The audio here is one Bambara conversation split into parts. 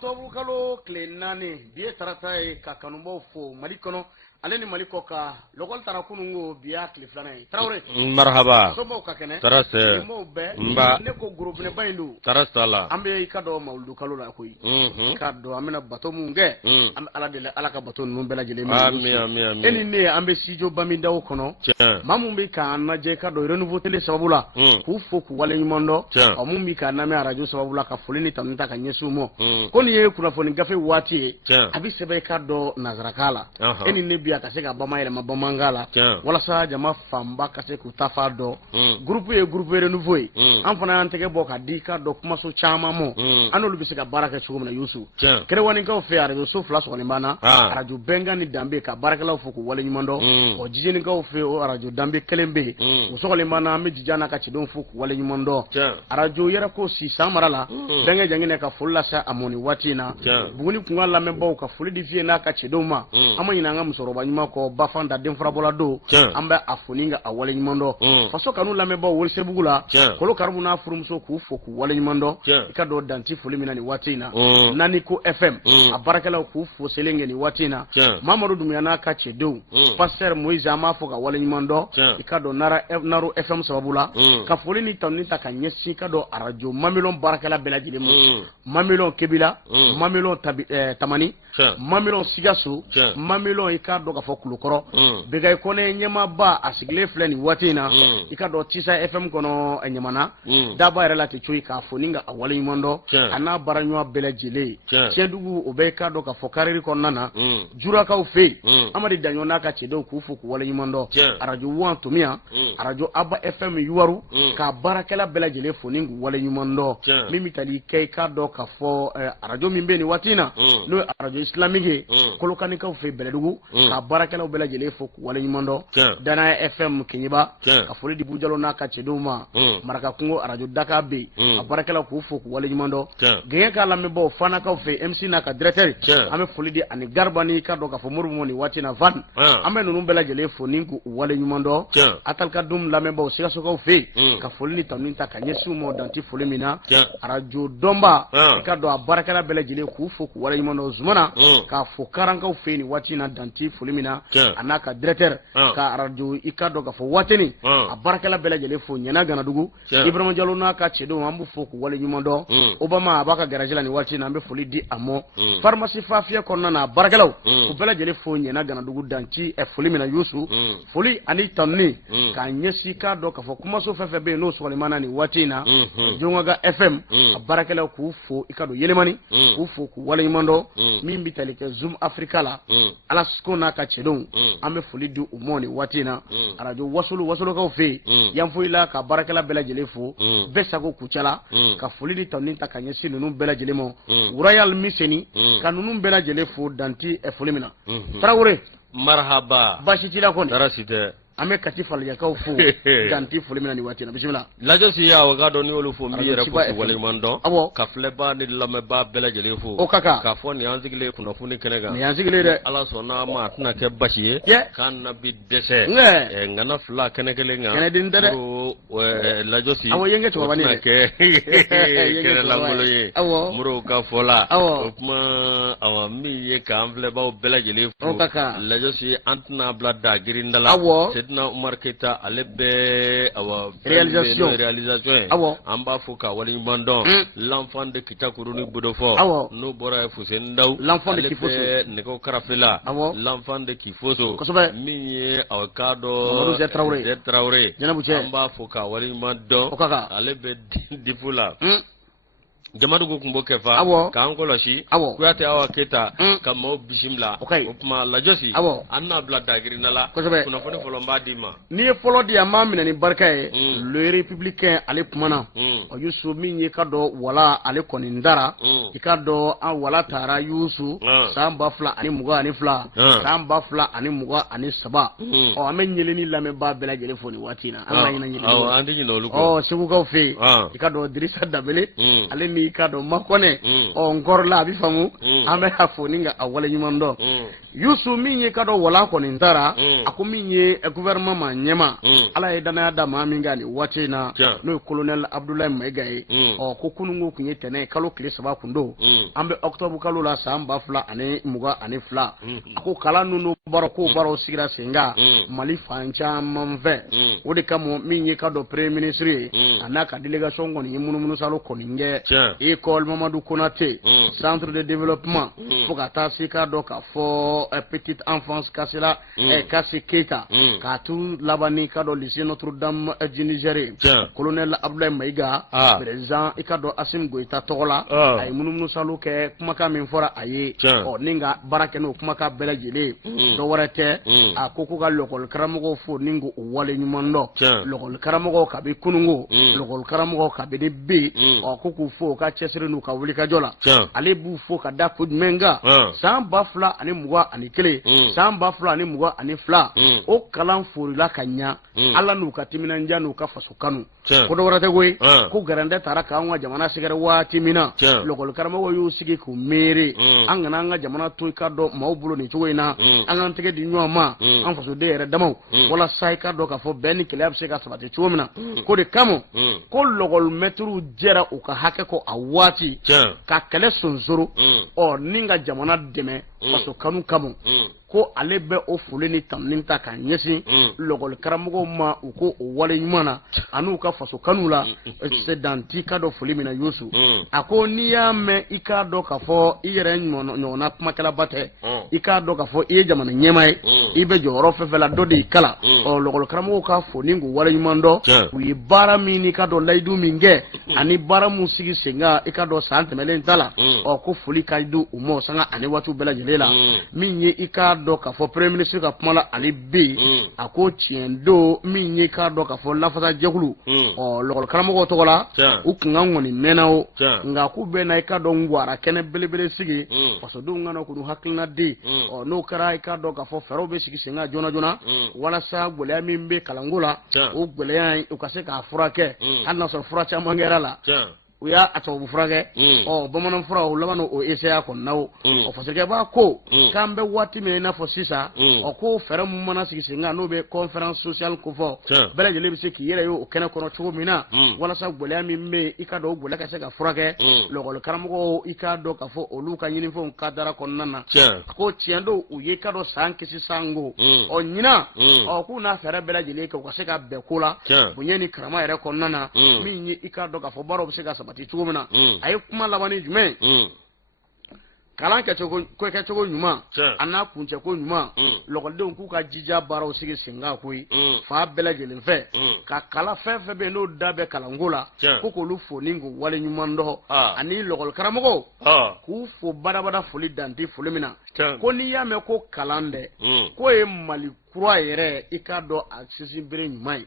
Tobu kalo kile nane biye tarata ye ka kanubaw fo Mali kono ale ni Mali ko ka lokol tara kunungo biya kile filana ye Traoré marhaba sobo ka kene tarase mo be mba ne ko groupe ne bayindu tarasala ambe ka do mawludu kalo la koy ka do amena bato munge am ala de ala ka bato mun bela jele ami eni ne ambe sijo baminda o kono mamu be ka naje ka do renouveau tele sabula ku fo ku wale nyimondo o mum bi ka na me radio sabula ka folini tamta ka nyesumo koni ye kuna foni gafe wati abi sebe ka do nazarakala eni ne biya ka se ka bama yele mabamangala wala sa jama famba ka se ku tafa do groupe ye groupe renouveau an fana an tege bo ka di ka do kuma so chama mo anolu bi se ka baraka chugo na yusu kere wani ka fe radio so flash woni bana radio benga ni dambe ka baraka la fuku wala nyimondo o jijeni ka fe o radio dambe kelembe o so woni bana me jijana ka ci don fuku wala nyimondo radio yera ko si samarala benga jangine ka fulla sa amoni watina buguni kunga la me bo ka fuli di vie na ka ci don ma amanyina ngam so roba nyuma ko bafanda dem frabola do amba afuninga a wala nyimondo faso kanu la me bo wol se bugula kolo karbu na furum so ku fuku wala nyimondo ka do danti fuli mina ni watina nani ko FM a barakala ku fo selenge ni watina Mamadou Dumyana ka ci do passer Moise ama fo ka wala nyimondo ka do naro FM sababula ka fuli ni tamni ta ka nyesi ka do radio mamilon barakala belajile mo mamilon kebila mamilon tamani mamilon sigasu mamilon ika do ka fo kulukoro bega ikone nyema ba asigle fleni watina ika do tisa FM kono enyamana daba relati chui ka foninga awale nyimondo ana baranywa belajile chedugu obeka do ka fo kariri konnana jura ka ufe amadi danyona ka chedo ku fu ku wale nyimondo arajo wanto mia arajo aba FM yuwaru ka barakela belajile foningu wale nyimondo mimi tali kay ka do ka fo arajo mimbe ni watina no arajo islamige kolokani ka ufe beledugu ka barakela belajile fo ku wale nyimondo dana FM kinyiba ka foli di bujalo na ka cheduma maraka kungo arajo daka be a barakela ku fu ku wale nyimondo gege ka lambe bo fana ka ufe MC na ka directeur ame foli di ani garbani ka do ka fo murmu ni watina van ame nunu belajile fo ninku wale nyimondo atal ka dum lambe bo siga so ka ufe ka foli ni taminta ka nyesu mo danti foli mina arajo domba ka do a barakela belajile ku fu ku wale nyimondo zumana ka fo karanka ufe ni watina danti foli mina anaka directeur ka radio ikado ka fo wateni a barakela belajele fo nyana gana dugu Ibrahima Jallo na ka chedo ambu fo ku wale nyumondo Obama abaka garage la ni watina ambe foli di amo pharmacie fafia konna na barakelaw ku belajele fo nyana gana dugu danti e foli mina yusu foli ani tanni ka nyesi ka do ka fo kuma so fefe be no so mana ni watina jonga FM a barakelaw ku fo ikado yelemani ku fo ku wale nyumondo mimbi talike Zoom Africa la ala skona ka chedo ambe foli di umoni watina arajo wasulu ka fe yanfoila ka barakela belajele fo besago kuchala ka foli di tanin ta kanye sinunu belajele mo royal miseni ka nunu belajele fo danti e foli mina Traoré marhaba bashitila koni tarasite ame kati falya ka fu danti foli mina ni watina bismillah lajo si ya waga do ni wolu fo mi yere ko wale mando ka fleba ni lame ba belajele fo o kaka ka fo ni anzigile kuna funi kenega ni anzigile de ala sona ma tuna ke bashiye kan nabi dese ngana fla kenekele nga kenedin de lajo si awo yenge to bani ke kene langolo ye muro ka fola kuma awa mi ye ka fleba belajele fo o kaka lajo si antna blada girindala na Umar Keita alebe awa réalisation amba fuka wali mandon l'enfant de Kitakuruni Bodofo no bora fusen daw l'enfant de Kifoso ne ko karafela l'enfant de Kifoso mi awkado Z Traoré amba fuka wali mandon alebe difula Jamadugo kumbo kefa ka ankoloshi kuyate awa Keita kama bishimla opma la josi anna bla dagiri nala kuna fone folo mbadima ni folo di amamina ni barkaye le républicain ale kumana o yusu minye kado wala ale konindara ikado an wala tara yusu samba fla ani muga ani fla samba fla ani muga ani saba o amen nyeleni lame ba bela jele foni watina amma ina nyeleni andi nyino luko o segu ka fe ikado Drissa Dabele ale ni kado makone o ngorla bi famu ame hafoninga awale nyumando Yusu min ye ka dɔ wala kɔni taara a ko min ye gouvernement ma ɲɛma ala ye danaya da maa min kan nin waati in na n'o ye colonel Abdoulaye Mayiga ye ko kununko kun ye tɛnɛ kalo tile 3 kun don an bɛ octobre kalo la san 2022 a ko kalan ninnu baaraw sigira sen kan Mali fan caman fɛ o de kama min ye ka dɔ premier ministre ye a n'a ka délégation kɔni ye munumunu salo kɔni kɛ école Mamadou Konaté centre de développement fo ka taa se ka dɔ ka fɔ petite enfance Kasila Kasi Keita ka tu labani ka dɔ lycée Notre-Dame du Niger colonel Abdoulaye Mayiga président i ka dɔ Assimi Goïta tɔgɔ la a ye munumunu salo kɛ kumakan min fɔra a ye ni ka baara kɛ n'o kumakan bɛɛ lajɛlen dɔ wɛrɛ tɛ a ko ka lɔkɔli karamɔgɔw fo ni ko wale ɲuman dɔn lɔkɔli karamɔgɔw kabi kunungo lɔkɔli karamɔgɔw kabini bi ko k'u fo ka cɛsiri n'u ka wulikajɔ la ale b'u fo ka da ko jumɛn kan san 2021 san 2022 o kalan forila ka ɲa ala n'u ka timinanja n'u ka faso kanu ko dɔ wɛrɛ tɛ koyi ko garandɛ taara k'an ka jamana sɛgɛrɛ waati min na lɔkɔli karamɔgɔw y'u sigi k'u miiri an kana an ka jamana to i ka dɔn maaw bolo nin cogo in na an k'an tɛgɛ di ɲɔgɔn ma an fasoden yɛrɛ damaw walasa i ka dɔn k'a fɔ bɛn ni kɛlɛ bɛ se ka sabati cogo min na ko de kama ko lɔkɔli mɛtiriw jɛra u ka hakɛ kɔ a waati ka kɛlɛ sonsoro ni ka jamana dɛmɛ faso kanu kama ko ale bɛ o foli ni tamani ta ka ɲɛsin lɔkɔli karamɔgɔw ma u ko o wale ɲuman na an'u ka faso kanu la c'est dans ti ka dɔ foli min na Yusu a ko n'i y'a mɛn i k'a dɔn k'a fɔ i yɛrɛ ɲɔgɔnna kumakɛlaba tɛ i k'a dɔn k'a fɔ i ye jamana ɲɛmaa ye i bɛ jɔyɔrɔ fɛn fɛn la dɔ de y'i kala lɔkɔli karamɔgɔw ka foli k'u wale ɲuman dɔn u ye baara min n'i ka dɔn layidu min kɛ ani baara min sigi sen kan i ka dɔn san tɛmɛlen ta la ko foli ka di u ma sanga ani waatiw bɛɛ lajɛlen la min ye i ka dɔn k'a fɔ premier ministre ka kuma la ale bɛ a ko tiɲɛ don min ye k'a dɔn k'a fɔ lafasa jɛkulu lɔkɔli karamɔgɔw tɔgɔ la u kun ka kɔni mɛnna o nka k'u bɛ na i ka dɔn wara kɛnɛ belebele sigi fasodenw ka na k'u hakilina di n'o kɛra i ka dɔn k'a fɔ fɛɛrɛw bɛ sigi sen kan joona joona walasa gɛlɛya min bɛ kalanko la o gɛlɛya u ka se k'a furakɛ hali n'a sɔrɔ fura caman kɛra la u y'a tubabu furakɛ bamanan fura o laban o essaya kɔnɔna o fasikɛba ko k'an bɛ waati min i n'a fɔ sisan ko fɛɛrɛ mun mana sigi sen kan n'o bɛ conférence sociale ko fɔ bɛɛ lajɛlen bɛ se k'i yɛrɛ ye o kɛnɛ kɔnɔ cogo min na walasa gɛlɛya min bɛ i ka dɔn o gɛlɛya ka se ka furakɛ lɔkɔli karamɔgɔw i k'a dɔn k'a fɔ olu ka ɲinifɛnw kadara kɔnɔna na ko tiɲɛ don u ye ka dɔn san kisi san ko ɲinan k'u n'a fɛɛrɛ bɛɛ lajɛlen kɛ u ka se ka bɛn ko la bonya ni karama yɛrɛ kɔnɔna na min ye i k'a dɔn k'a fɔ baaraw bɛ se ka sabati cogo min na a ye kuma laban ni jumɛn kalan kɛcogo ɲuman a n'a kuncɛko ɲuman lɔkɔlidenw k'u ka jija baaraw sigi sen kan koyi fa bɛɛ lajɛlen fɛ ka kala fɛn fɛn bɛ yen n'o da bɛ kalanko la ko k'olu fo ni k'u wale ɲuman dɔn ani lɔkɔli karamɔgɔw k'u fo badabada foli dante foli min na ko n'i y'a mɛn ko kalan dɛ k'o ye Mali kura yɛrɛ i k'a dɔn a sinsin bere ɲuman ye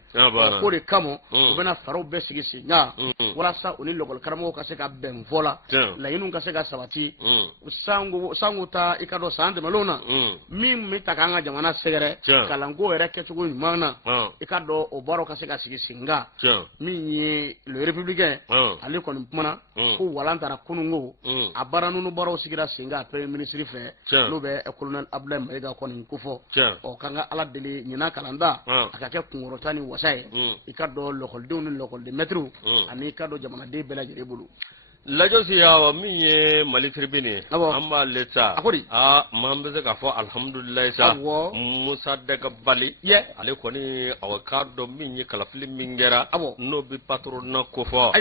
ko de kama u bɛna fɛɛrɛw bɛɛ sigi sen kan walasa u ni lɔkɔli karamɔgɔw ka se ka bɛn fɔ la laɲiniw ka se ka sabati sango ta i ka dɔn san tɛmɛlenw na min bɛ ta k'an ka jamana sɛgɛrɛ kalanko yɛrɛ kɛcogo ɲuman na i ka dɔn o baaraw ka se ka sigi sen kan min ye le républicain ale kɔni kumana ko walan taara kununko a baara ninnu baaraw sigira sen kan premier ministre fɛ n'o bɛ colonel Abdoulaye Mayiga kɔni ko fɔ k'an ka ala deli ɲinan kalanda a ka kɛ kunkɔrɔta ni wasa ye i ka dɔn lɔkɔlidenw ni lɔkɔliden mɛtiriw ani i ka dɔn jamanaden bɛɛ lajɛlen bolo lajosi yawa min ye Mali tribune ye an b'ale ta maa bɛ se k'a fɔ alhamdulilayi sa Musa Daga Bali ale kɔni k'a dɔn min ye kalafili min kɛra n'o bɛ patronat ko fɔ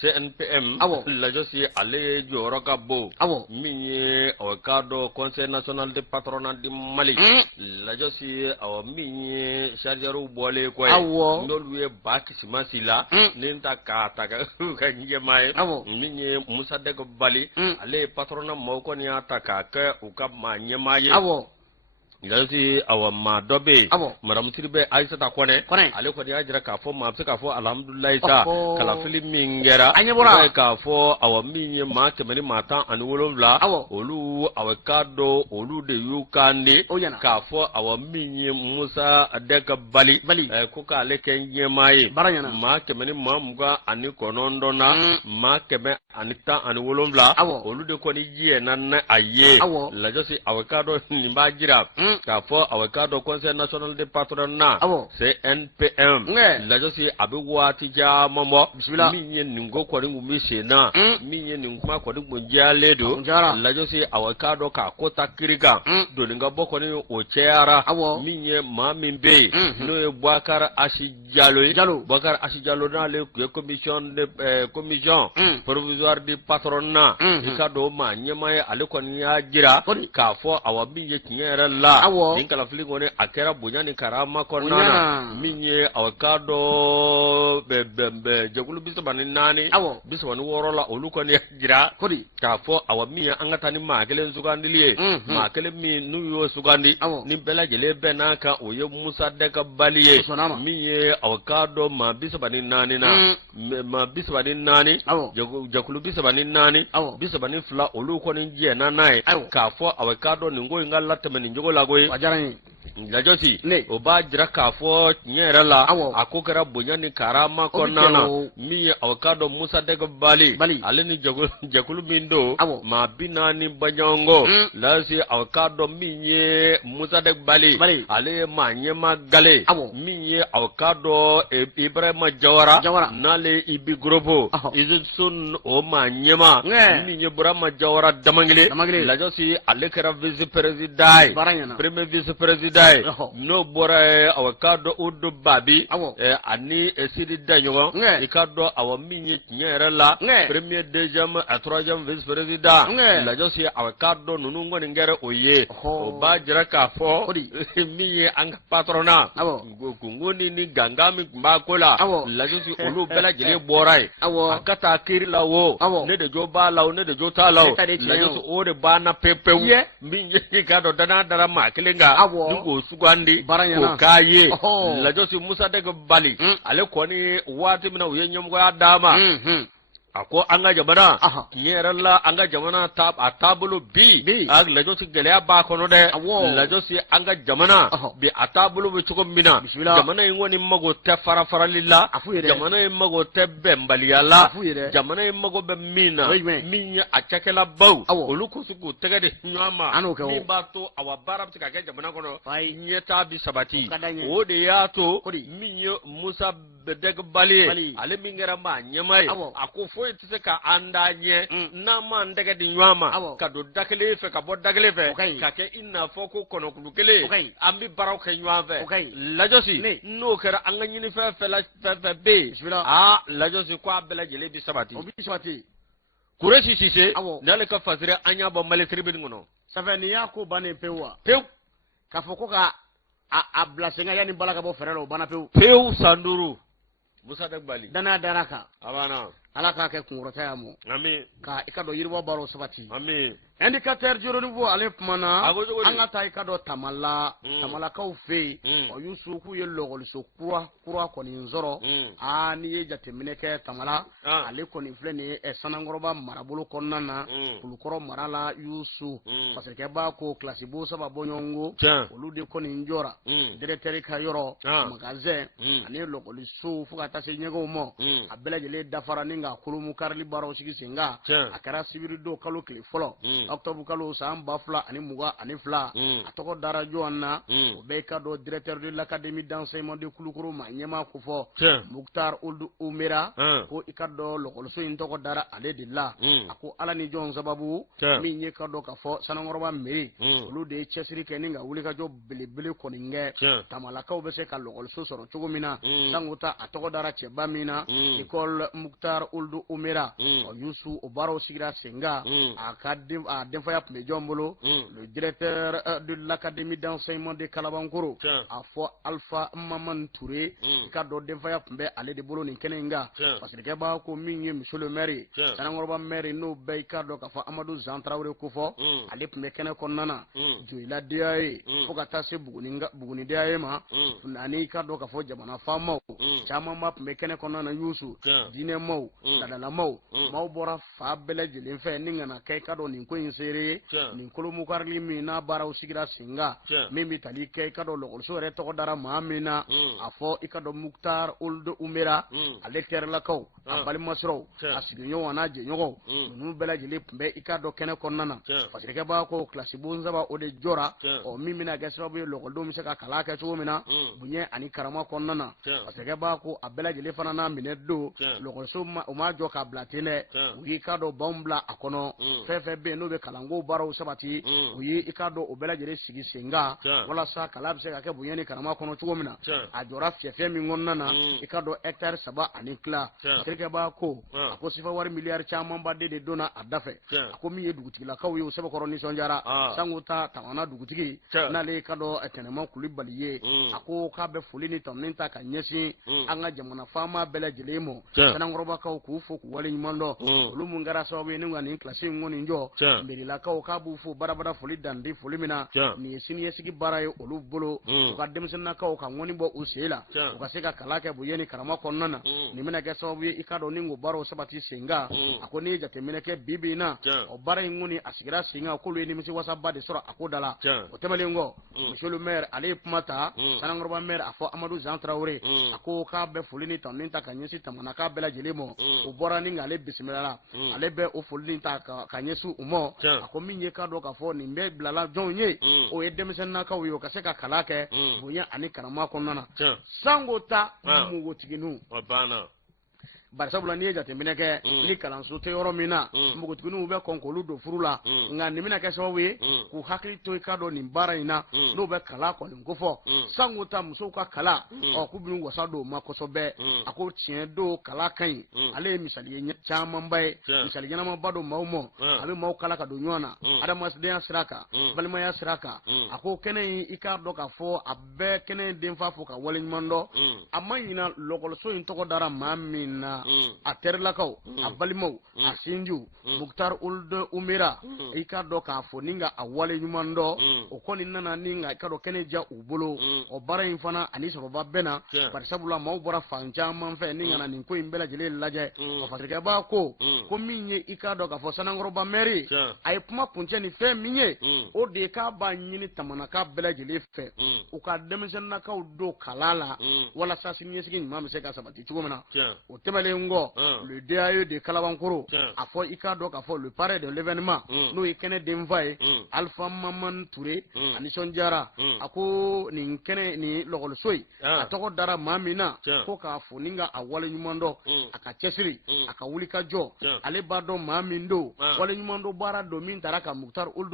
CNPM lajosi ale ye jɔyɔrɔ ka bon min ye k'a dɔn conseil national de patronat du Mali lajosi min ye chargeurs bɔlen kɔ ye n'olu ye ba kisimasi la ni ta k'a ta ka ɲɛmaa ye min ye Musa Daga Bali ale ye patronat mɔgɔw kɔni y'a ta k'a kɛ u ka maa ɲɛmaa ye Yalsi awa ma dobe madam Tiribe Aisha ta kone ale ko ya jira ka fo ma se ka fo alhamdulillah ta kala fili mingera ka fo awa minye ma temani mata an wolonvla olu awa kado olu de yukande ka fo awa minye Musa adeka bali ko ka le kenye mai ma temani ma muga ani konondona ma kebe anita an wolonvla olu de ko ni je nan aye la josi awa kado nimba jira ka fo awakado Conseil National de Patronat CNPM la josi abi wati ja momo minye ningo ko ringu misena minye ninguma ko ringu njaledo la josi awakado ka kota kiriga do linga boko ni o cheara minye mamimbe no e Boubacar Asijalo Boubacar Asijalo na le commission de commission provisoire de patronat ikado ma nyema ale ko ni ajira ka fo awabi ye kinyera la din kala flingo ne akera bunyani karama konana minye awakado be jagulu bisabani nani bisabani worola oluko ne jira ka fo awamiya angata ni makele sugandiliye makele mi nuyo sugandi ni bela jele benaka oye Musa deka baliye minye awakado ma bisabani nani na ma bisabani nani jagulu bisabani nani bisabani fla oluko ni je na nai ka fo awakado ni ngo ngala temeni njogo lagoy la josi o ba jira ka fo nyera la akokera bunyani karama konana mi awakado Musa dega bali ale ni jakulu mindo ma binani banyongo lasi awakado minye Musa dega bali ale ma nyema gale minye awakado Ibrahima Jawara nale ibi grobo izun o ma nyema minye Burama Jawara damangile la josi ale kera vice president premier vice president no bora awakado udu babi ani esidi danyo ikado awaminye nyera la premier deuxième et troisième vice président la josi awakado nunungo ngere oye obajira ka fo miye anga patrona ngoni ni gangami makola la josi olu bela jele borai akata kiri lawo ne de joba lawo ne de jota lawo la josi ore bana pepe minye ikado dana ma kelenga ngo sugandi ko kaye la josi Musa daga bali ale koni wati mina uye nyomgo ya dama ako anga jamana nyeralla anga jamana atabulu bi ag la josi gele ba kono de la josi anga jamana bi atabulu bi chuko mina jamana ngoni mago te fara lilla jamana mago te bembali yalla jamana mago be mina minya achakela baw oluko suku tegade nyama mi bato awa barab tika ke jamana kono nyeta bi sabati o de yato minya Musa bedeg bali ale mingera ma nyamai ako foyi tise ka andanye na man daga di nyama ka do dakele fe ka bo dakele fe ka ke inna foko kono kulukele ambi baraw ke nyama fe la josi no kera anga nyini fe la fe be la josi kwa bela jele bi sabati kuresi sise dale ka fazire anya bo male tribune ngono safani yako bane pew ka foko ka a blasenga yani balaka bo ferelo bana pew sanduru Musa dagbali dana daraka abana alaka ke kungurata yamo amin ka ikado yirwa baro sabati amin indicateur joro niveau ale mana anga ta ikado tamala ka ufe o yusu ku ye logol so kura ko ni nzoro ani ye jatemine ke tamala ale ko ni fleni e sanangoroba marabulu konnana kulukoro marala yusu parce que ba ko classe bo saba bonyongo olude ko ni njora directeur ka yoro magasin ani logol so fuka ta se nyego mo abela jele dafara ninga kulumu karli baro sigi singa akara sibiru do kalo kle folo octobre kalo samba fla ani muga ani fla atoko dara joanna o be ka do directeur de l'académie d'enseignement de kulukuru ma nyema ko fo Muktar Ould Umera ko ikado lokol so intoko dara ale dilla ako ala ni jon sababu mi nye ka do ka fo sanangoroba meri olu de chesiri keninga wuli ka jo bele ko ninge tamala ka o be se ka lokol so soro chugumina sanguta atoko dara cheba mina école Muktar Ould Oumera Youssou o baaraw sigira senga a denfaya tun bɛ jɔn bolo le directeur de l'académie d'enseignement de Kalabankoro a fɔ Alpha Maman Touré ka dɔ denfaya tun bɛ ale de bolo nin kɛnɛ in kan parce que b'a ko min ye monsieur le maire Sanakɔrɔba maire n'o bɛɛ i ka dɔn k'a fɔ Amadou Zan Traoré ko fɔ ale tun bɛ kɛnɛ kɔnɔna na Joyila DAE fo ka taa se Buguni DAE ma ani i ka dɔn k'a fɔ jamana faamaw caman ba tun bɛ kɛnɛ kɔnɔna na Youssou diinɛmaw ladalamaw maaw bɔra fa bɛɛ lajɛlen fɛ ni kana kɛ i ka dɔn nin ko in seere nin kolomukarili min n'a baaraw sigira senga min bɛ tali kɛ i ka dɔn lɔgɔliso yɛrɛ tɔgɔ dara maa min na a fɔ i ka dɔn Muktar Ould Oumera ale kɛrɛlakaw a balimasiraw a sigiɲɔgɔn n'a jɛɲɔgɔnw ninnu bɛɛ lajɛlen tun bɛ i ka dɔn kɛnɛ kɔnɔna na parce que b'a ko kilasi bonsaba o de jɔra min bɛna kɛ sababu ye lɔgɔlidenw bɛ se ka kalan kɛ cogo min na bonya ani karama kɔnɔna na parce que b'a ko a bɛɛ lajɛlen fana n'a minɛ don lɔgɔliso o ma jɔ k'a bila ten dɛ u y'i ka dɔn b'anw bila a kɔnɔ fɛn fɛn bɛ yen n'o bɛ kalanko baaraw sabati u ye i ka dɔn o bɛɛ lajɛlen sigi sen kan walasa kalan bɛ se ka kɛ bonya ni karama kɔnɔ cogo min na a jɔra fiyɛfiyɛ min kɔnɔna na i ka dɔn hectare 3 ani tila terikɛ b'a ko a ko sifa wari miliyari camanba de donna a da fɛ a ko min ye dugutigilakaw ye o sɛbɛkɔrɔ nisɔndiyara sango ta tamana dugutigi n'ale ka dɔn tɛnɛma Kulibali ye a ko k'a bɛ foli ni tanuni ta ka ɲɛsin an ka jamana faama bɛɛ lajɛlen ma Sanakɔrɔbakaw k'u fo k'u waleɲuman dɔn olu mun kɛra sababu ye ni ka nin kilasi in kɔni jɔ merilakaw k'a b'u fo barabara foli dandi foli min na nin ye siniɲɛsigi baara ye olu bolo u ka denmisɛnninakaw ka ŋɔni bɔ u sen la u ka se ka kalan kɛ bonya ni karama kɔnɔna na nin bɛna kɛ sababu ye i ka dɔn ni o baaraw sabati sen kan a ko n'i ye jateminɛ kɛ bi na o baara in kɔni a sigira sen kan k'olu ye nimisiwasaba de sɔrɔ a ko da la o tɛmɛnen kɔ monsieur le maire ale ye kuma ta Sanakɔrɔba maire a fɔ Amadou Zan Traoré a ko k'a bɛ foli ni tanuni ta ka ɲɛsin tamanaka bɛɛ lajɛlen ma o bɔra ni ale bisimilala ale bɛ o foli ni ta ka ɲɛsin u ma a ko min ye k'a dɔn k'a fɔ nin bɛɛ bilala jɔnw ye o ye denmisɛnninakaw ye o ka se ka kalan kɛ bonya ani karama kɔnɔna na sango ta mugotigininw barisabula n'i ye jateminɛ kɛ ni kalanso tɛ yɔrɔ min na npogotigininw bɛ kɔn k'olu don furu la nka nin bɛna kɛ sababu ye k'u hakili to i ka dɔn nin baara in na n'o bɛ kalan kɔni ko fɔ sango ta musow ka kalan k'u bɛ wasa don o ma kosɛbɛ a ko tiɲɛ don kalan ka ɲi ale ye misali ye camanba ye misali ɲɛnamaba don maaw ma a bɛ maaw kala ka don ɲɔgɔn na adamadenya sira kan balimaya sira kan a ko kɛnɛ in i k'a dɔn k'a fɔ a bɛɛ kɛnɛ in denfa fo ka waleɲuman dɔn a ma ɲina lɔgɔliso in tɔgɔ dara maa min na a terilakaw a balimaw a sinjiw Muktar Ould Oumera i ka dɔn k'a fɔ ni ka a wale ɲuman dɔn o kɔni nana ni ka i ka dɔn kɛnɛ ja u bolo o baara in fana ani sɔrɔba bɛɛ na barisabula maaw bɔra fan caman fɛ ni kana nin ko in bɛɛ lajɛlen lajɛ o fatirikɛ b'a ko min ye i ka dɔn k'a fɔ Sanakɔrɔba maire a ye kuma kuncɛ ni fɛn min ye o de ye k'a b'a ɲini tamanaka bɛɛ lajɛlen fɛ u ka denmisɛnninakaw don kalan la walasa siniɲɛsigi ɲuman bɛ se ka sabati cogo min na o tɛmɛlen le DAE de Kalabankoro a fɔ i k'a dɔn k'a fɔ le parrain de l'événement n'o ye kɛnɛ denfa ye Alpha Maman Touré a nisɔndiyara a ko nin kɛnɛ nin lɔgɔliso in a tɔgɔ dara maa min na ko k'a fɔ ni ka a waleɲuman dɔn a ka cɛsiri a ka wuli ka jɔ ale b'a dɔn maa min don waleɲuman dɔn baara don min taara ka Muktar Ould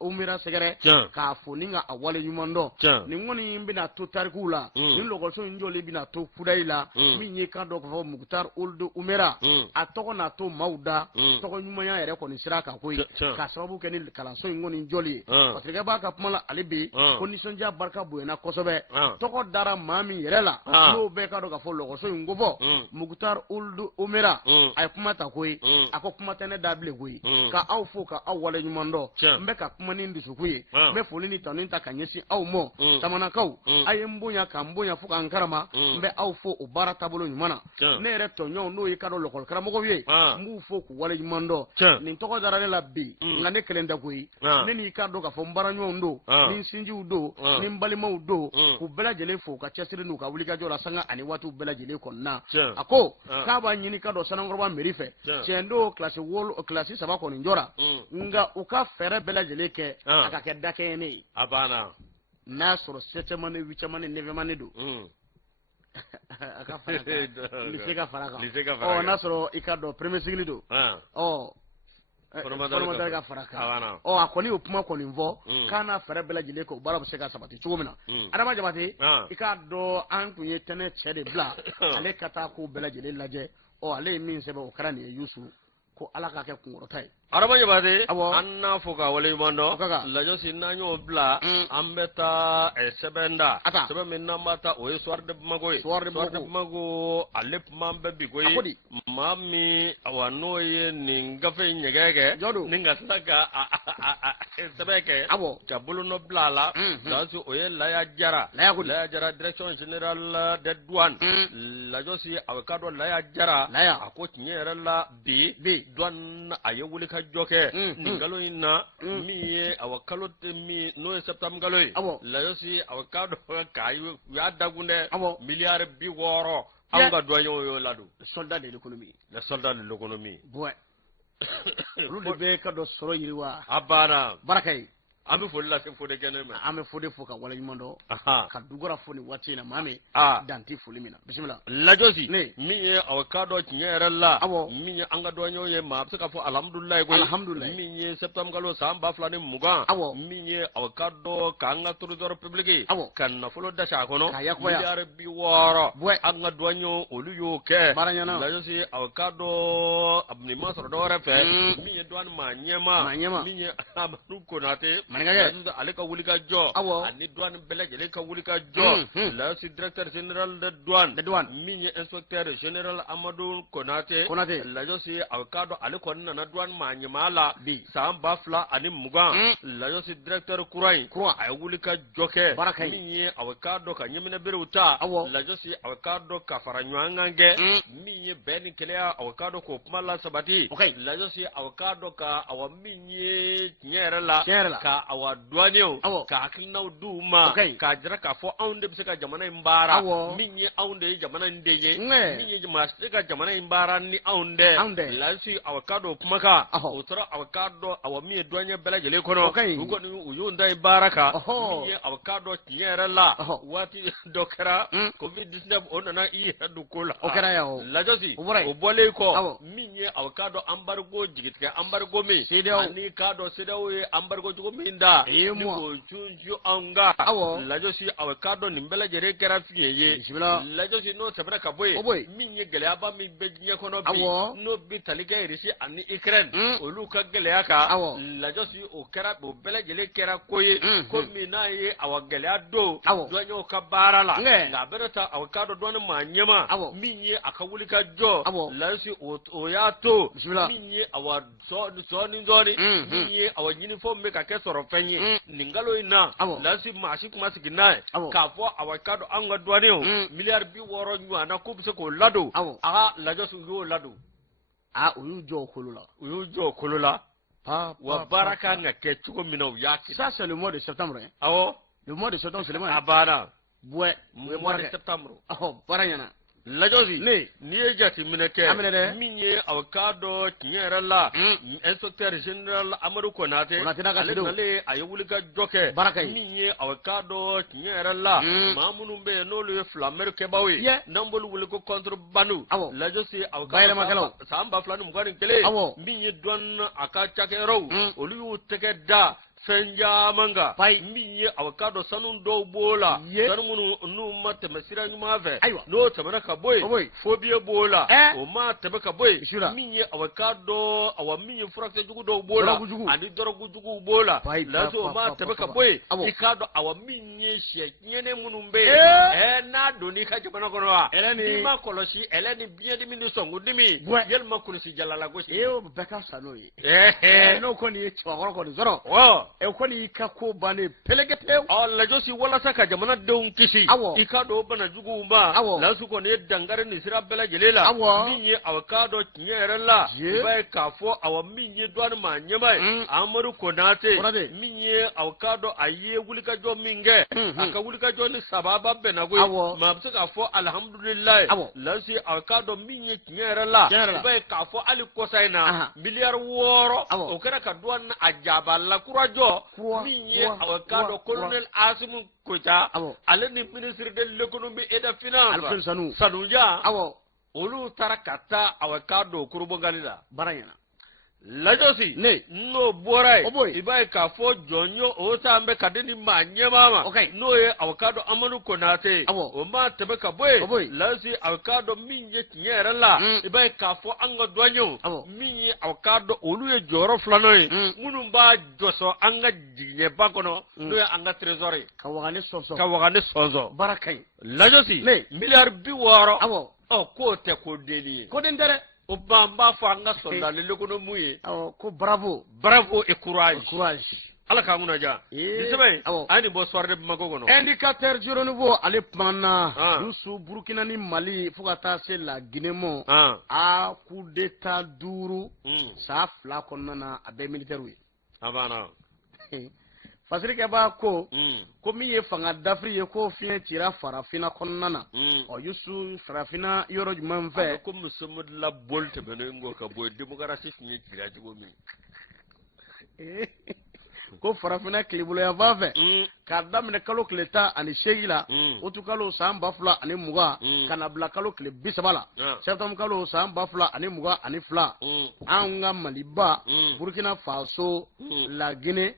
Oumera sɛgɛrɛ k'a fɔ ni ka a waleɲuman dɔn nin kɔni bɛna to tarikuw la nin lɔgɔliso in jɔlen bɛna to fudayi la min ye k'a dɔn k'a fɔ Muktar Ould Oumera a tɔgɔ n'a to maaw da tɔgɔ ɲumanya yɛrɛ kɔni sira kan koyi k'a sababu kɛ ni kalanso in kɔni jɔli ye patirikɛ b'a ka kuma la ale bi ko nisɔndiya barika bonyana kosɛbɛ tɔgɔ dara maa min yɛrɛ la n'o bɛɛ ka dɔn k'a fɔ lɔgɔliso in ko fɔ Muktar Ould Oumera a ye kuma ta koyi a ko kuma tɛ ne da bilen koyi ka aw fo ka aw waleɲuman dɔn n bɛ ka kuma ni dusukun ye n bɛ foli ni tanuni ta ka ɲɛsin aw ma tamanakaw a ye n bonya ka n bonya fo ka n karama n bɛ aw fo o baara taabolo ɲuman na ne yɛrɛ tɔɲɔgɔnw n'o ye ka dɔn lɔgɔli karamɔgɔw ye n b'u fo k'u waleɲuman dɔn nin tɔgɔ dara ne la bi nka ne kelen tɛ koyi ne n'i ka dɔn k'a fɔ n baaraɲɔgɔnw don ni n sinjiw don ni n balimaw don k'u bɛɛ lajɛlen fo ka cɛsiri n'u ka wulikajɔ la sanga ani waatiw bɛɛ lajɛlen kɔnɔna a ko k'a b'a ɲini ka dɔn Sanakɔrɔba mairie fɛ tiɲɛ don kilasi 3 kɔni jɔra nka u ka fɛɛrɛ bɛɛ lajɛlen kɛ a ka kɛ dakɛɲɛ ne ye n'a sɔrɔ 7e ni 8e ni 9e don a ka fara kan lycée ka fara kan n'a sɔrɔ i ka dɔn premier cycle don formateur ka fara kan a kɔni y'o kuma kɔni fɔ k'a n'a fɛɛrɛ bɛɛ lajɛlen kɛ o baara bɛ se ka sabati cogo min na Adama Jabate i k'a dɔn an tun ye tɛnɛ cɛ de bila ale ka taa k'o bɛɛ lajɛlen lajɛ ale min sɛbɛ o kɛra nin ye Yusu ko ala ka kɛ kunkɔrɔta ye araba yabade anna foka wale mando lajo sinanyo bla ambeta sebenda sebe minna mata o soir de mago alep mambe bigoy mami awano ye ningafe nyegege ninga saka sebeke jabulu no bla la dazu o ye la jara direction générale de douane lajo si awkado la jara ako tinyere la bi douane ayewuli joke ningalo ina mi awakalo mi no septam galoy la yosi awakado kayu ya dagunde milliard bi woro anga doyo yo ladu soldat de l'économie ouais lu be ka do soro yiriwa abana barakay ambe fodi la fodi gene ma ambe fodi foka wala nyumondo ka dugora foni wati na mame danti foli mina bismillah la josi mi ye awakado nyere la mi ye anga do nyoye ma saka fo alhamdulillah ko mi ye septam galo samba flani muga mi ye awakado ka anga trésor public kan na folo da cha kono milliard bi woro anga do nyo olu yo ke la josi awakado abni masro do refe mi ye douane ma nyema mi ye abnu konate ale ka wuli ka jɔ ani douane bɛɛ lajɛlen ka wuli ka jɔ la si directeur général de douane min ye inspecteur général Amadou Konate la si a ka dɔn ale kɔni nana douane maa ɲɛmaa la san 2020 la si directeur kura in a ye wuli ka jɔ kɛ min ye a ka dɔn ka ɲɛminɛ berew ta la si a ka dɔn ka fara ɲɔgɔn kan kɛ min ye bɛn ni kɛlɛya a ka dɔn k'o kuma la sabati la si a ka dɔn ka awa min ye tiɲɛ yɛrɛ la ka awa douanier ka hakilinaw d'u ma ka jira k'a fɔ anw de bɛ se ka jamana in baara min ye anw de ye jamana in den ye min ye se ka jamana in baara ni anw dɛ lasi awa ka dɔn kumakan o tora awa ka dɔn awa min ye douanier bɛɛ lajɛlen kɔnɔ u kɔni u y'u da ye baara kan min ye awa ka dɔn tiɲɛ yɛrɛ la waati dɔ kɛra covid-19 o nana i yɛrɛ don ko la lajɔsi o bɔlen kɔ min ye awa ka dɔn embargo jigitigɛ embargo min ani ka dɔn CEDEAO ye embargo cogo min da ni ko junju anga lajosi awe kado ni mbele jere kera fiye ye lajosi no tebra ka boye min ye gele aba mi be nya kono bi no bi talika irisi ani Ukraine olu ka gele aka lajosi o kera bo bele jere kera koye ko mi na ye awa gele ado do nyo ka bara la na berata awe kado do na manyema min ye aka wuli ka jo lajosi o ya to min ye awa so ni min ye awa uniform me ka ke soro fenye ningalo ina lasi mashi kuma sigina ka fo awakado anga douane o milliard bi woro nyana ko bise ko lado aha lajo su yo lado uyu jo kolola wa baraka nga ke chuko minaw yaki ça c'est le mois de septembre le mois de septembre c'est le mois abana le mois de septembre baranyana lajosi ni ye jati mineke min ye awkado tinyere la inspecteur général Amadou Konate ale a ye wuli ka joke min ye awkado tinyere la mamunu be n'olu ye flamer kebaw ye nambolu wuli ko contre banu lajosi awkado samba flani mugani kele min ye don aka chakero olu yu teke da fenja manga min ye awakado sanun do bola sanunu nu mate masira nyuma fe no tabana ka boy phobia bola o ma tabaka boy min ye awakado awa min ye furakse jugu do bola ani dorogu jugu bola lazo ma tabaka boy ikado awa min ye she nyene munumbe na doni ka jabana kono wa ni ma kolosi eleni bien de min songu dimi yelma kulisi jalala gosi o beka sanoyi no koni e chwa ko zoro e koni ka ko bane pelegete la josi wala saka jamana deun kisi ika do bana jugu ba la su ko ne dangare ni sira bela jelela min ye awakado nyere la ba ka fo awa min ye douane ma nyema Amadou Konate min ye awakado aye wulika jo minge aka wulika jo ni sababa benago ma bi ka fo alhamdulillah la si awakado min ye nyere la ba ka fo ali kosaina milliard woro o kera ka douane ajaba la kurajo min ye awakado colonel Asimu Kocha ale ni ministre de l'économie et des finances Sanuja olu tarakata awakado kurubo galila barayana lajosi ne no borai ibai ka fo jonyo o tambe kadeni ma nyemama no ye awkado amanu konate o ma tebe ka boy lasi awkado minye tinyere la ibai ka fo anga dwanyo minye awkado olu ye joro flanoy munum ba joso anga jigne bakono no ye anga trésorier ka wagane sonzo barakai lajosi milliard bi woro o ko te ko deli ko den dere o bamba fo anga soldat le kono muye ko bravo et courage ala ka nguna ja disebe ani bo soirée de magogo no indicateur juro nouveau ale pana yusu Burkina ni Mali fukata se la Guinée mo a coup d'état duru sa fla konnana abe militaire wi abana fasirike ba ko mi ye fanga dafri ye ko fiye tira farafina konnana o yusu farafina yoro juman fe ko musumud la bolte beno ngo ka boy démocratie fiye tira jugo mi ko farafina kilibolo ya vafe ka daminɛ kalo kile 18 la utu kalo san 2000 ani muga kana bila kalo kile 30 la septembre kalo san 2000 ani muga ani fila an ka Maliba Burkina Faso la Guinée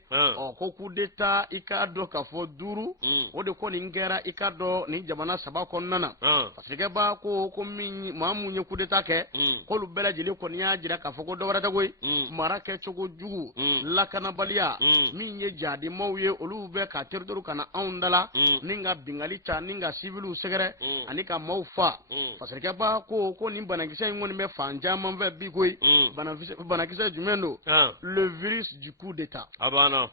ko coup d'état i ka dɔ ka fɔ 5 o de ko nin kɛra i ka dɔ nin jamana 3 kɔnɔna parce que ba ko min maa mun ye coup d'état kɛ k'olu bɛɛ lajɛlen kɔni y'a jira k'a fɔ ko dɔ wɛrɛ tɛ koyi mara kɛcogo jugu lakanabaliya min ye jadimaw ye olu bɛ ka territoire kana anw dala ni ka bingali ta ni ka civiliw sɛgɛrɛ ani ka maaw fa parce que ba ko nin banakisɛ in kɔni bɛ fan caman fɛ bi koyi banakisɛ jumɛn don le virus du coup d'état abana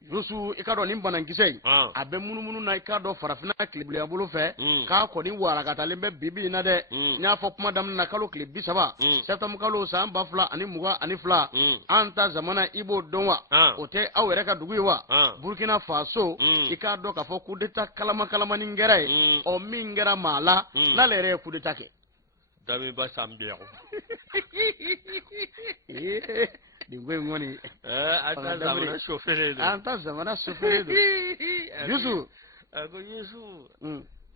yusu i ka dɔn nin banakisɛ a bɛ munumunu na i ka dɔn farafina kilebiya bolo fɛ k'a kɔni warakatalen bɛ bibi in na dɛ n y'a fɔ kuma daminɛ na kalo tile 30 septembre kalo san 2022 an ta zamana i b'o dɔn wa o tɛ aw yɛrɛ ka dugu ye wa Burkina Faso i k'a dɔn k'a fɔ coup d'état kalama nin kɛra ye ɔ min kɛra maa la n'ale yɛrɛ ye coup d'état kɛ dami ba sambiya nin ko in kɔni an ta zamana sofere don Yusu ko Yusu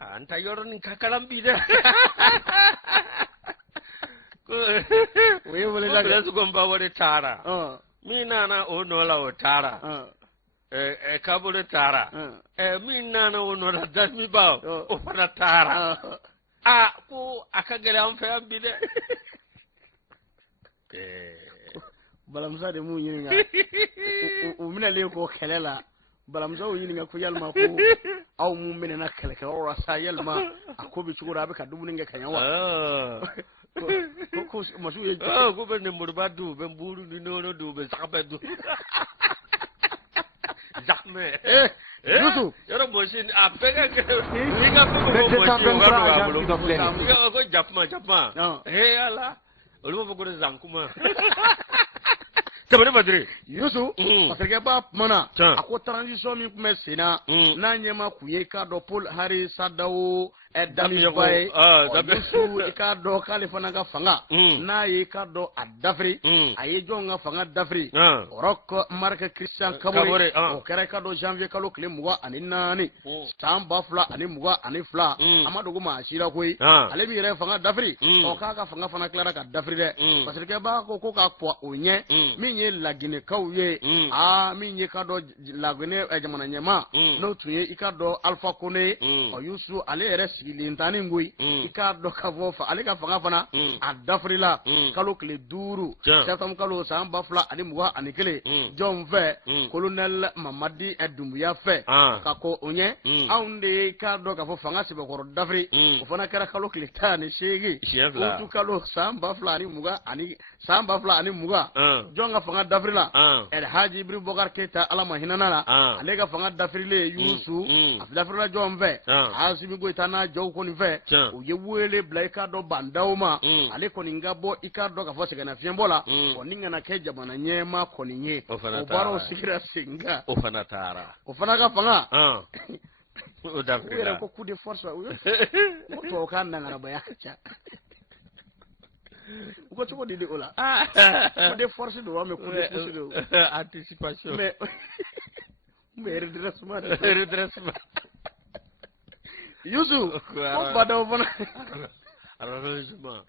an ta yɔrɔnin ka kalan bi dɛ o ye wele la ko ko ba wale tara min nana o nɔ la o tara kabule tara min nana o nɔ la dami ba o fana tara ko a ka gɛlɛn an fɛ yan bi dɛ balamusa de m'u ɲininka u minɛlen ko kɛlɛ la balamusa y'u ɲininka ko yalima ko aw mun minɛna kɛlɛkɛyɔrɔ la sa yalima a ko bɛ cogo di a bɛ ka dumuni kɛ ka ɲɛ wa ko masiw ye ko bɛ nemuruba dun u bɛ buru ni nɔnɔ dun u bɛ sagabɛ dun zakmɛ Yusu yɔrɔ mɔsi a bɛɛ ka kɛ i ka fɛn fɛn mɔsi o ka don a bolo ko jakuma ala olu b'a fɔ ko zankuma tɛmɛni Madrid Yusu parce que ba kumana a ko transition min tun bɛ sen na n'a ɲɛma kun ye i k'a dɔn Paul Henri Sadao Damiba ye Yusu i k'a dɔn k'ale fana ka fanga n'a ye i k'a dɔn a dafiri a ye jɔn ka fanga dafiri Roch Marc Christian Kabore o kɛra i k'a dɔn janvier kalo tile 24 san 2022 a ma dogo maa si la koyi ale min yɛrɛ fanga dafiri k'a ka fanga fana tilara ka dafiri dɛ parce que ba ko k'a kɔ o ɲɛ min ye laginɛkaw ye min ye k'a dɔn laginɛ jamana ɲɛma n'o tun ye i k'a dɔn Alpha Condé Yusu ale yɛrɛ sigilen tani koyi i k'a dɔn k'a fɔ ale ka fanga fana a dafirila kalo tile 5 septembre kalo san 2021 jɔn fɛ colonel Mamadi Doumbouya fɛ ka ko o ɲɛ anw de ye i k'a dɔn k'a fɔ fanga sɛbɛkɔrɔ dafiri o fana kɛra kalo tile 18 utu kalo san 2020 jɔn ka fanga dafirila El Hadji Ibri Bokar Keita ala ma hinana la ale ka fanga dafirilen Yusu a dafirila jɔn fɛ Asimi Goita n'a jɔw kɔni fɛ u ye wele bila i k'a dɔn bandaw ma ale kɔni ka bɔ i k'a dɔn k'a fɔ sɛgɛnnafiɲɛbɔ la o ni kana kɛ jamana ɲɛma kɔni ye o baaraw sigira sen kan o fana taara o fana ka fanga o dafirila u yɛrɛ ko coup de force o tubabu kan nangarabaya ka ca u ko cogo di o la coup de force don wa mais coup de force don anticipation mais redressement Yusu ko badaw fana arrangement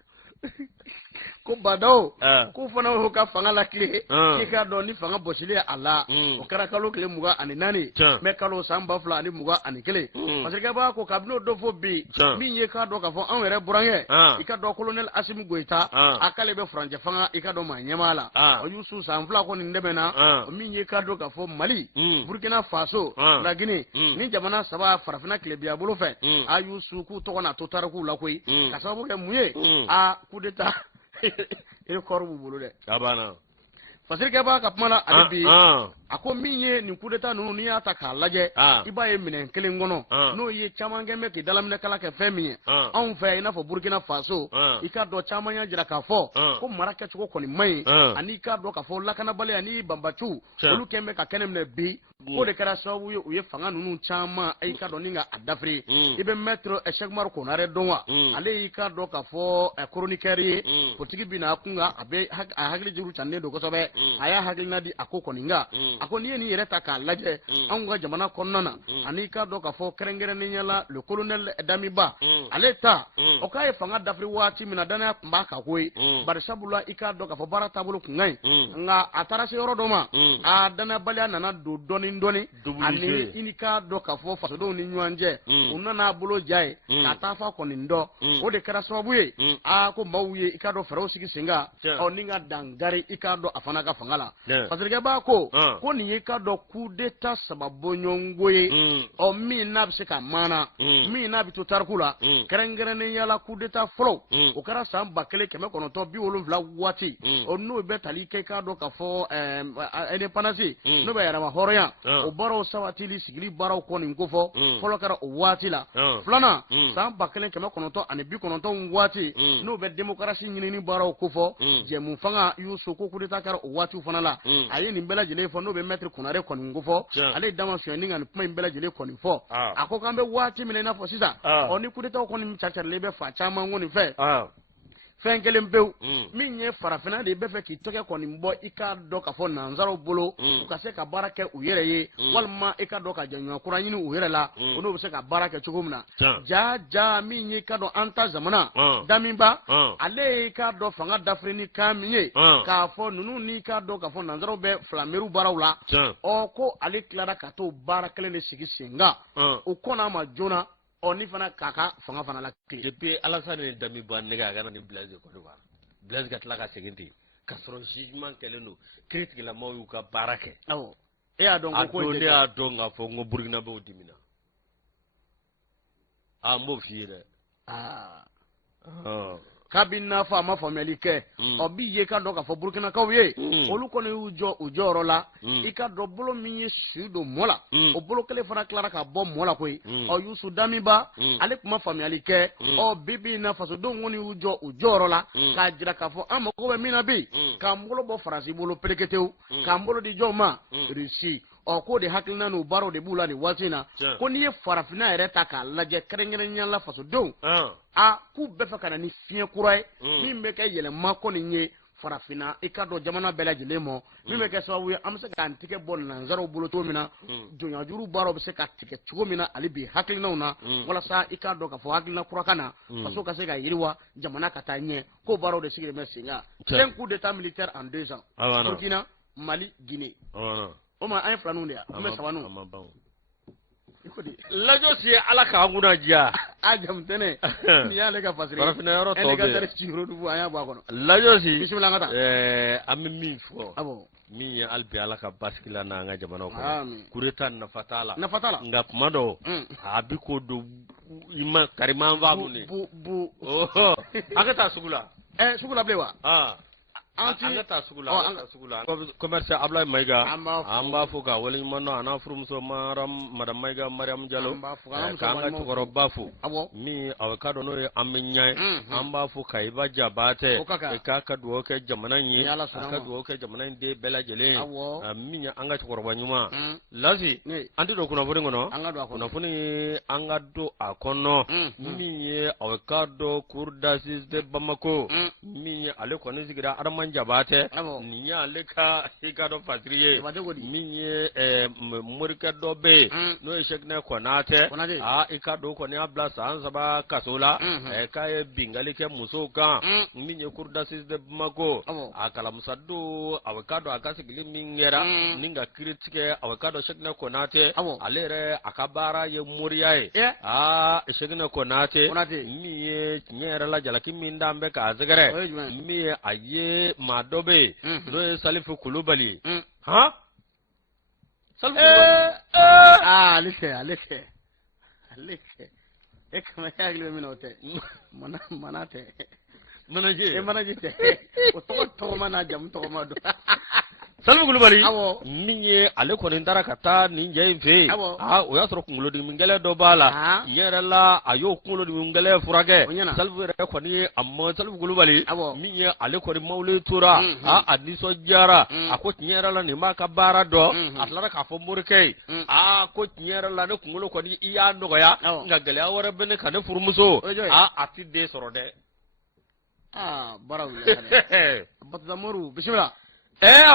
ko badaw ko fana ho ka fanga la kile ki ka dɔn ni fanga bɔsili a la o kɛra kalo kile 24 mais kalo san 2021 parce que ba ko kabino dɔ fɔ bi min ye ka dɔn ka fɔ anw yɛrɛ burankɛ i ka dɔn colonel Assimi Goïta a k'ale bɛ furancɛ fanga i ka dɔn maa ɲɛmaa la o Youssou san 2 kɔni dɛmɛna min ye ka dɔn ka fɔ Mali Burkina Faso La Guinée ni jamana saba farafina kilebiya bolo fɛ a Youssou k'u tɔgɔ na to tariku la koyi ka sababu kɛ mun ye coup d'état il kɔrɔ b'u bolo dɛ fasirikɛ b'a ka kuma la ale bi a ko min ye nin coup d'état ninnu n'i y'a ta k'a lajɛ i b'a ye minɛn kelen kɔnɔ n'o ye caman kɛ mɛ k'i dalaminɛkala kɛ fɛn min ye anw fɛ i n'a fɔ Burkina Faso i ka dɔn caman y'a jira k'a fɔ ko mara kɛcogo kɔni man ɲi ani k'a dɔn k'a fɔ lakanabali ani banbaciw olu kɛn bɛ ka kɛnɛ minɛ bi o de kɛra sababu ye u ye fanga ninnu caman i ka dɔn ni ka a dafiri i bɛ maître Cheikh Umaru Konare dɔn wa ale y'i ka dɔn k'a fɔ chroniqueur ye politique bi na kun a bɛ a hakili juru cannen don kosɛbɛ a y'a hakilina di a ko kɔni nka a ko n'i ye nin yɛrɛ ta k'a lajɛ anw ka jamana kɔnɔna na ani ka dɔn k'a fɔ kɛrɛnkɛrɛnnenya la le colonel Damiba ale ta o k'a ye fanga dafiri waati min na danaya tun b'a kan koyi bari sabula i k'a dɔn k'a fɔ baara taabolo kun ka ɲi nka a taara se yɔrɔ dɔ ma a danayabaliya nana don dɔɔni ani i ni k'a dɔn k'a fɔ fasodenw ni ɲɔgɔn cɛ u nana bolo ja ye k'a taa fa kɔni dɔn o de kɛra sababu ye ko maaw ye i k'a dɔn fɛɛrɛw sigi sen kan ni ka dangari i k'a dɔn a fana ka fanga la parce que b'a ko nin ye k'a dɔn coup d'état saba bɔɲɔgɔnko ye min n'a bɛ se ka maana min n'a bɛ to tariku la kɛrɛnkɛrɛnnenya la coup d'état fɔlɔ o kɛra san 1970 waati n'o bɛ tali kɛ k'a dɔn k'a fɔ indépendance n'o bɛ yɛrɛma hɔrɔnya o baaraw sabatili sigili baaraw kɔni ko fɔ fɔlɔ kɛra o waati la filanan san 1990 waati n'o bɛ démocratie ɲinini baaraw ko fɔ jɛmu fanga Youssou ko coup d'état kɛra o waatiw fana la a ye nin bɛɛ lajɛlen fɔ n'o bɛ maître Konare kɔni ko fɔ ale dama suyɛni ka nin kuma in bɛɛ lajɛlen kɔni fɔ a ko k'an bɛ waati min i n'a fɔ sisan ni coup d'état kɔni cacarilen bɛ fa caman kɔni fɛ fɛn kelen pewu min ye farafinna de bɛ fɛ k'i tɛgɛ kɔni bɔ i k'a dɔn k'a fɔ nanzaraw bolo u ka se ka baara kɛ u yɛrɛ ye walima i ka dɔn ka jɛɲɔgɔn kura ɲini u yɛrɛ la o n'u bɛ se ka baara kɛ cogo min na ja min ye i ka dɔn an ta zamana Damiba ale ye i k'a dɔn fanga dafiri ni kan min ye k'a fɔ ninnu ni k'a dɔn k'a fɔ nanzaraw bɛ filameriw baaraw la ko ale tilara ka t'o baara kelen de sigi sen kan o kɔnna a ma joona ni fana k'a ka fanga fana la kile depuis Alassane ni Damiba nɛgɛ a kana ni Blaise de Côte d'Ivoire Blaise ka tila ka segin ten ka sɔrɔ jugement kɛlen don kiiritigilamaw y'u ka baara kɛ e y'a dɔn ko ne y'a dɔn k'a fɔ n ko Burkina b'o dimina n b'o f'i ye dɛ kabini n'a fɔ a ma faamuyali kɛ bi ye ka dɔn k'a fɔ Burkinakaw ye olu kɔni y'u jɔ u jɔyɔrɔ la i ka dɔn bolo min ye su don mɔ la o bolo kelen fana tilara ka bɔ mɔ la koyi Youssou Damiba ale tun ma faamuyali kɛ bi na fasodenw kɔni y'u jɔ u jɔyɔrɔ la k'a jira k'a fɔ an mago bɛ min na bi k'an bolo bɔ Faransi bolo pereketewu k'an bolo di jɔn ma Russie k'o de hakilina n'u baaraw de b'u la nin waati in na ko n'i ye farafinna yɛrɛ ta k'a lajɛ kɛrɛnkɛrɛnnenya la fasodenw k'u bɛɛ fɛ ka na ni fiɲɛ kura ye min bɛ kɛ yɛlɛma kɔni ye farafinna i ka dɔn jamana bɛɛ lajɛlen ma min bɛ kɛ sababu ye an bɛ se k'an tigɛ bɔ nanzaraw bolo cogo min na jɔnjuru baaraw bɛ se ka tigɛ cogo min na hali bi hakilinaw na walasa i ka dɔn k'a fɔ hakilina kura ka na faso ka se ka yiriwa jamana ka taa ɲɛ k'o baaraw de sigilen bɛ sen kan 5 coups d'état militaire en 2 ans Burkina Mali Guinée o ma an ye filaninw de ye an bɛ sabaninw lajɔ si ye ala k'an kunna diya a jamutɛnɛ nin y'ale ka fasiri farafinna yɔrɔ tɔ bɛ yen ci yɔrɔ dugu an y'a bɔ a kɔnɔ lajɔ si bisimila an ka taa an bɛ min fɔ min ye hali bi ala ka basigi la n'an ka jamanaw kɔnɔ coup d'état nafa t'a la nka kuma dɔw a bɛ ko don i ma kariman b'a mun de an ka taa sugu la sugu la bilen wa an ka taa sugu la commerçant Ablaye Mayiga an b'a fɔ ka waleɲuman dɔn a n'a furumuso madame Mayiga Mariam Diallo k'an ka cɛkɔrɔba fo min a ka dɔn n'o ye an bɛ ɲɛ an b'a fɔ Kayiba Jabatɛ k'a ka dugawu kɛ jamana in ye a ka dugawu kɛ jamana in den bɛɛ lajɛlen min ye an ka cɛkɔrɔba ɲuman Lasi an tɛ don kunnafoni kɔnɔ kunnafoni an ka don a kɔnɔ min ye a ka dɔn cour d'assises de Bamako min ye ale kɔni sigira adama man jabate ni ya leka hika do fatriye min ye murka do be no shekne konate a ika do ko ne abla san saba kasola ka ye bingali ke musoka min ye kurda sis de mako akala musaddu awakado akasigili min yera ninga kritike awakado shekne konate alere akabara ye muriyae a shekne konate mi ye nyera la jalaki min dambe ka zagare mi ye aye madobe no salifu kulubali ha salifu alike ekama yagli minote manate manaje o to mana jam to madu salmu kulubali minye ale ko ndara kata ninja infe o ya soro kungulo di mingale do bala nyera la ayo kungulo di mingale furage salmu re ko ni amma salmu kulubali minye ale ko mawle tura adiso jara ako nyera la ni maka bara do atlara ka fo murke ko nyera la ne kungulo ko ni iya ndo ya ngagale awara bene kana furmuso ati de soro de barawu batzamoru bismillah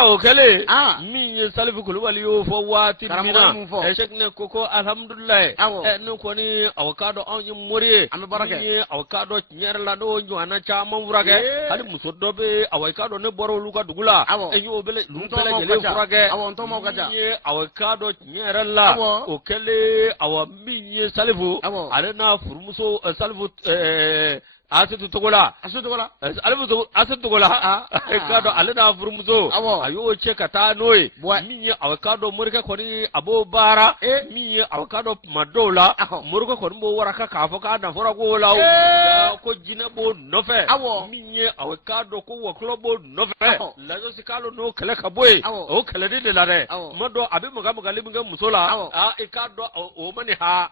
okele min salifu kulubali yo fo wati mina shekne koko alhamdulillah no ko ni awkado on yumuri ni awkado nyerla do nyana chama wurage hali musodobe awkado ne boro luka dugula yo bele lumbele gele furage ni awkado nyerla okele awa min salifu alena furmuso salifu asitu togola asitu togola kado alena furmuso ayo cheka ta noy minye awkado murka koni abo bara minye awkado madola murka koni mo waraka kafo ka na fora go law ko jina bo nofe minye awkado ko waklo bo nofe lazo sikalo no kala kaboy o kala de la re mado abi mo ga liminga musola ikado o mani ha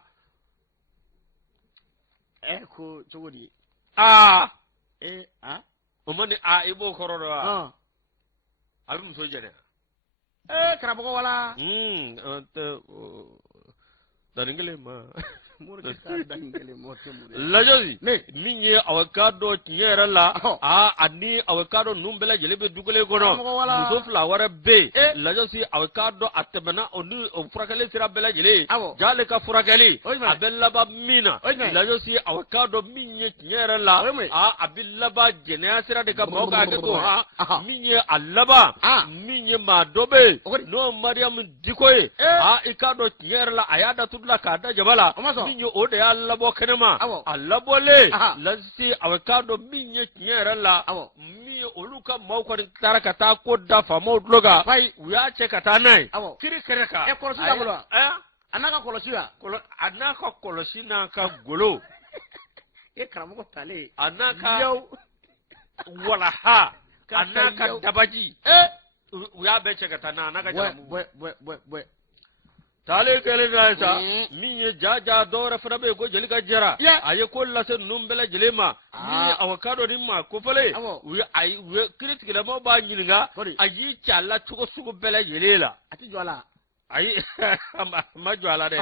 ko chogodi umani ibo kororo abim so jene karabogo wala daringele ma murka dangele mote lajozi minye awakado nyera la ani awakado numbela jelebe dugule gono muso flower be lajozi awakado atebana onu furakale sira bela jele jale ka furakale abella ba mina lajozi awakado minye nyera la abilla ba jene sira de ka boga ke to minye allaba minye madobe no mariam dikoy ikado nyera la ayada tudla kada jabala minyo ode allabo kenema allabo le lasi awakado minye nyera la mi oluka mawko taraka ta ko da famo loga fai uya che kata nai kiri kereka kolosi da bolo anaka kolosiya anaka kolosina ka golo karamo tale anaka wala ha anaka dabaji uya be che kata na anaka jamu tale kele naisa minye jaja dora frabe go jelika jara aye ko la se numbele jelema mi awakado ni ma ko fele wi ay wi critique mo ba nyilinga ayi challa tuko sugo bele jelela ati jola ayi ma jola de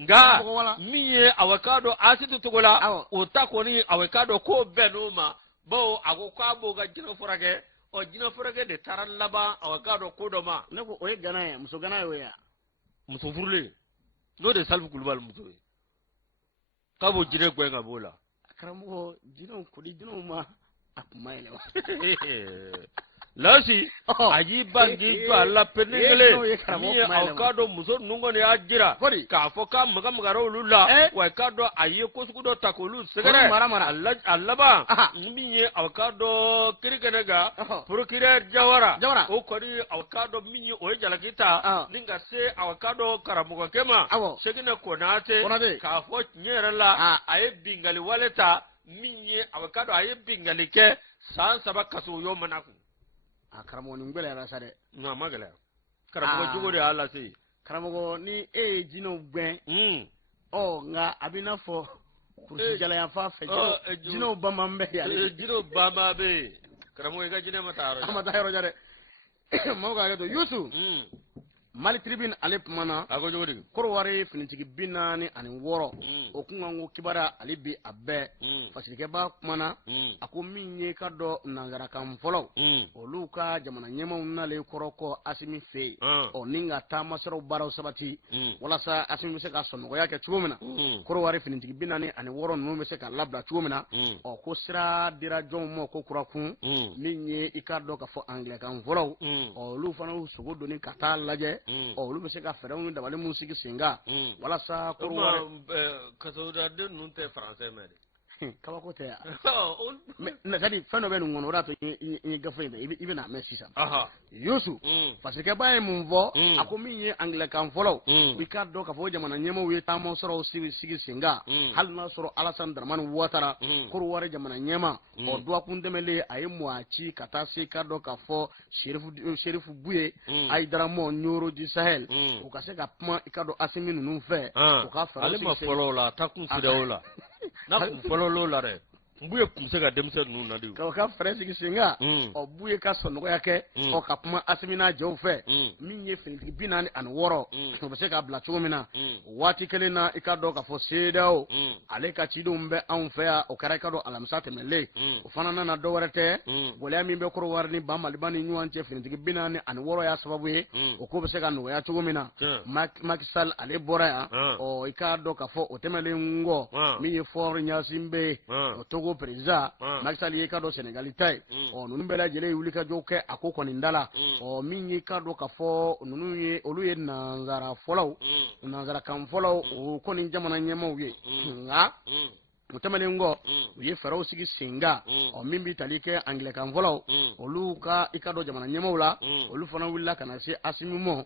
nga minye awakado asitu tugola otako ni awakado ko benuma bo agoko aboga jino furage o jino furage de taran laba awakado ko doma ne ko oye gana muso gana yo ya muso furle no de salfu kulubal muso kabo jine gwenga bola karamo jino kudi jino ma akumaile wa lasi aji bangi to alla penengele ni awkado muso nungo ne ajira ka foka maga magaro lula wa kado aye ko sukudo takolu segere alla ba miye awkado kirigenega prokire jawara o kori awkado miye o jalakita ninga se awkado karamugo kema segine konate ka fo nyerala aye bingali waleta miye awkado aye bingali ke san sabaka so yo manaku karamo ni ngwele ra sare na magala karamo jugo de ala si karamo ni jino gben nga abina fo kursi jala ya fa fe jino bama mbe ya jino bama be karamo ga jine mataro jare mo ga do yusu Mali Tribune ale kumana ago jogodi Korowari finitigi 46 o kungango kibara ale bi abɛ fasirike ba kumana ako min ye ka dɔ nanzara kan fɔlɔ olu ka jamana ɲɛmaw nale kɔrɔkɔ Asimi fe ni ka taama siraw baaraw sabati walasa Asimi bɛ se ka sɔnɔgɔya kɛ cogo min na Korowari finitigi 46 ninnu bɛ se ka labila cogo min na ko sira dira jɔnw ma ko kurakun min ye i ka dɔ ka fɔ Anglɛkan fɔlɔw olu fana y'u sogo doni ka taa lajɛ olu bɛ se ka fɛɛrɛw ni dabali mun sigi sen kan walasa Korowari kasawudaden ninnu tɛ français mɛn kabako tɛ mais c'est-à-dire fɛn dɔ bɛ nin kɔnɔ o de y'a to i ye gafe in i bɛna mɛn sisan Yusu fasirikɛba ye mun fɔ a ko min ye Anglɛkan fɔlɔw i ka dɔn k'a fɔ jamana ɲɛmaaw ye taama sɔrɔw sigi sen kan hali n'a sɔrɔ Alassane Dramane Ouattara Korowari jamana ɲɛmaa dɔgɔkun tɛmɛnen a ye mɔgɔ ci ka taa se ka dɔn k'a fɔ Sherifu Buye Aïdara Mo Nioro du Sahel u ka se ka kuma i ka dɔn Asimi ninnu fɛ u ka fɛɛrɛw ale ma fɔlɔ o la a ta kun sira o la n'a kun fɔlɔ l'o la dɛ Buye kun se ka denmisɛn ninnu na de ka fɛɛrɛ sigi sen kan Buye ka sɔnɔgɔya kɛ ka kuma Asimi n'a jɛw fɛ min ye finitigi 46 o bɛ se ka bila cogo min na waati kelen na i ka dɔn k'a fɔ CEDEAO ale ka cidenw bɛ anw fɛ yan o kɛra i ka dɔn alamisa tɛmɛnlen o fana nana dɔ wɛrɛ tɛ gɛlɛya min bɛ Korowari ni Maliba ni ɲɔgɔn cɛ finitigi 46 y'a sababu ye o ko bɛ se ka nɔgɔya cogo min na Macky Sall ale bɔra yan i ka dɔn k'a fɔ o tɛmɛnlen kɔ min ye Faure Gnassingbé o Togo président Macky Sall ye ka dɔn Sénégali ta ye ninnu bɛɛ lajɛlen ye wulikajɔw kɛ a ko kɔni da la min ye ka dɔn k'a fɔ olu ye nanzarakan fɔlɔw o kɔni jamana ɲɛmaaw ye nka o tɛmɛnen kɔ u ye fɛɛrɛw sigi sen kan min bɛ tali kɛ Anglɛkan fɔlɔw olu ka i ka dɔn jamana ɲɛmaaw la olu fana wulila ka na se Asimi ma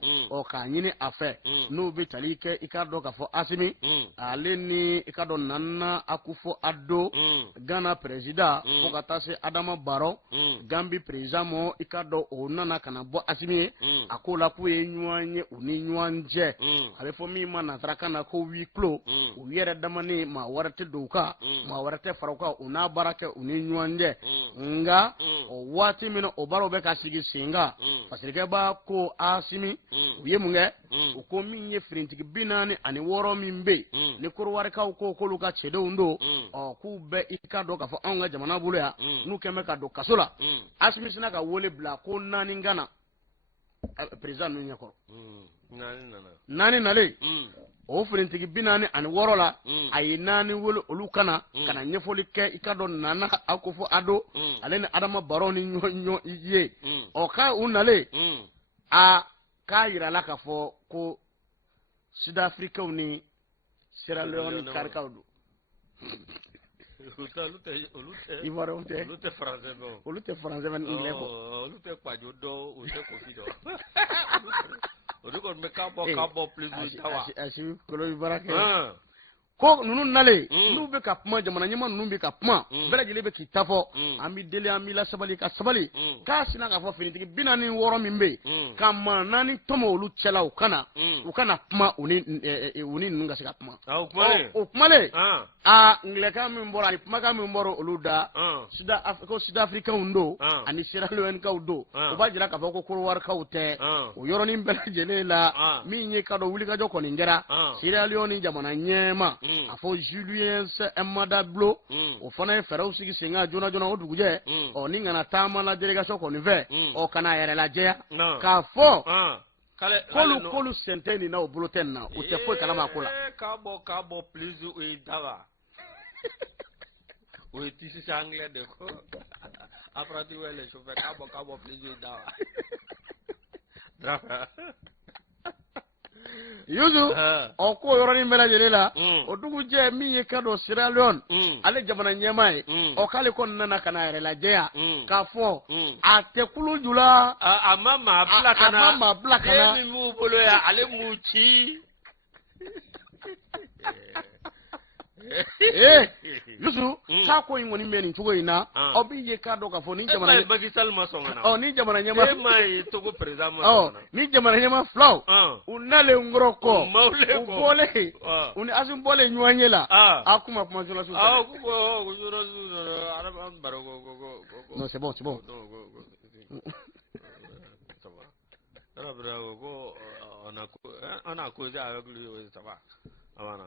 k'a ɲini a fɛ n'u bɛ tali kɛ i ka dɔn k'a fɔ Asimi ale ni i ka dɔn Nana Akufo-Addo Ghana président fo ka taa se Adama Barrow Gambie président ma i ka dɔn o nana ka na bɔ Asimi ye a ko la k'u ye ɲɔgɔn ye u ni ɲɔgɔn cɛ a bɛ fɔ min ma nanzarakan na ko huis clos u yɛrɛ dama ni maa wɛrɛ tɛ don u kan maa wɛrɛ tɛ fara u kan u n'a baara kɛ u ni ɲɔgɔn cɛ nka o waati min o baaraw bɛ ka sigi sen kan fasirikɛba ko Asimi u ye mun kɛ u ko min ye finitigi 46 min bɛ yen ni Korowarikaw ko k'olu ka cɛdenw don k'u bɛ i ka dɔn k'a fɔ anw ka jamana bolo yan n'u kɛn bɛ ka don kaso la Asimi sina ka wele bila ko 4 gana président ninnu ɲɛkɔrɔ 4 nalen o finitigi 46 la a ye 4 wele olu kana ɲɛfɔli kɛ i ka dɔn Nana Akufo-Addo ale ni Adama Barrow ni ɲɔgɔn ye ka u nalen k'a yirala k'a fɔ ko Sud-Africains ni Sierra Leone ni Karikaw don Ivoiriens tɛ olu tɛ français mɛ anglais kɔ olu tɛ kpajo dɔn u tɛ kofi dɔn olu kɔni bɛ k'a bɔ plus Asimi kolo baara kɛ ko ninnu nalen n'u bɛ ka kuma jamana ɲɛmaa ninnu bɛ ka kuma bɛɛ lajɛlen bɛ k'i ta fɔ an bɛ deli an b'i la sabali ka sabali k'a sina k'a fɔ finitigi 46 min bɛ yen ka maa 4 tɔmɔ olu cɛla u kana kuma u ni ninnu ka se ka kuma o kumalen Anglɛkan min bɔra ani kumakan min bɔra olu da ko Sud-Africains don ani Sierra Leonekaw don o b'a jira k'a fɔ ko Korowarikaw tɛ o yɔrɔnin bɛɛ lajɛlen la min ye ka dɔn wulikajɔ kɔni kɛra Sierra Leone jamana ɲɛmaa a fɔ Julius Maada Bio o fana ye fɛɛrɛw sigi sen kan joona joona o dugujɛ ni kana taama la délégation kɔni fɛ kana a yɛrɛ lajɛya k'a fɔ k'olu sen tɛ nin na o bolo tɛ nin na u tɛ foyi kalama a ko la k'a bɔ plus o ye daga o ye tisi anglais de ko apprenti wele chauffeur k'a bɔ plus o ye daga Yusu ko yɔrɔnin bɛɛ lajɛlen la o dugujɛ min ye ka dɔn Sierra Leone ale jamana ɲɛmaa ye k'ale kɔni nana ka na a yɛrɛ lajɛya k'a fɔ a tɛ kulu ju la a ma maa bila ka na min b'u bolo yan ale m'u ci Yusu k'a ko in kɔni bɛ nin cogo in na aw b'i ye k'a dɔn k'a fɔ ni jamana Macky Sall ma sɔn ka na ni jamana ɲɛmaa e ma ye Togo président ma sɔn ka na ni jamana ɲɛmaa filaw u nalen kɔrɔ kɔ u bɔlen u ni Asimi bɔlen ɲɔgɔn ye la a kuma journaliste ko journaliste Adama Barrow ko non c'est bon ko on a causé avec lui, ça va. Amana.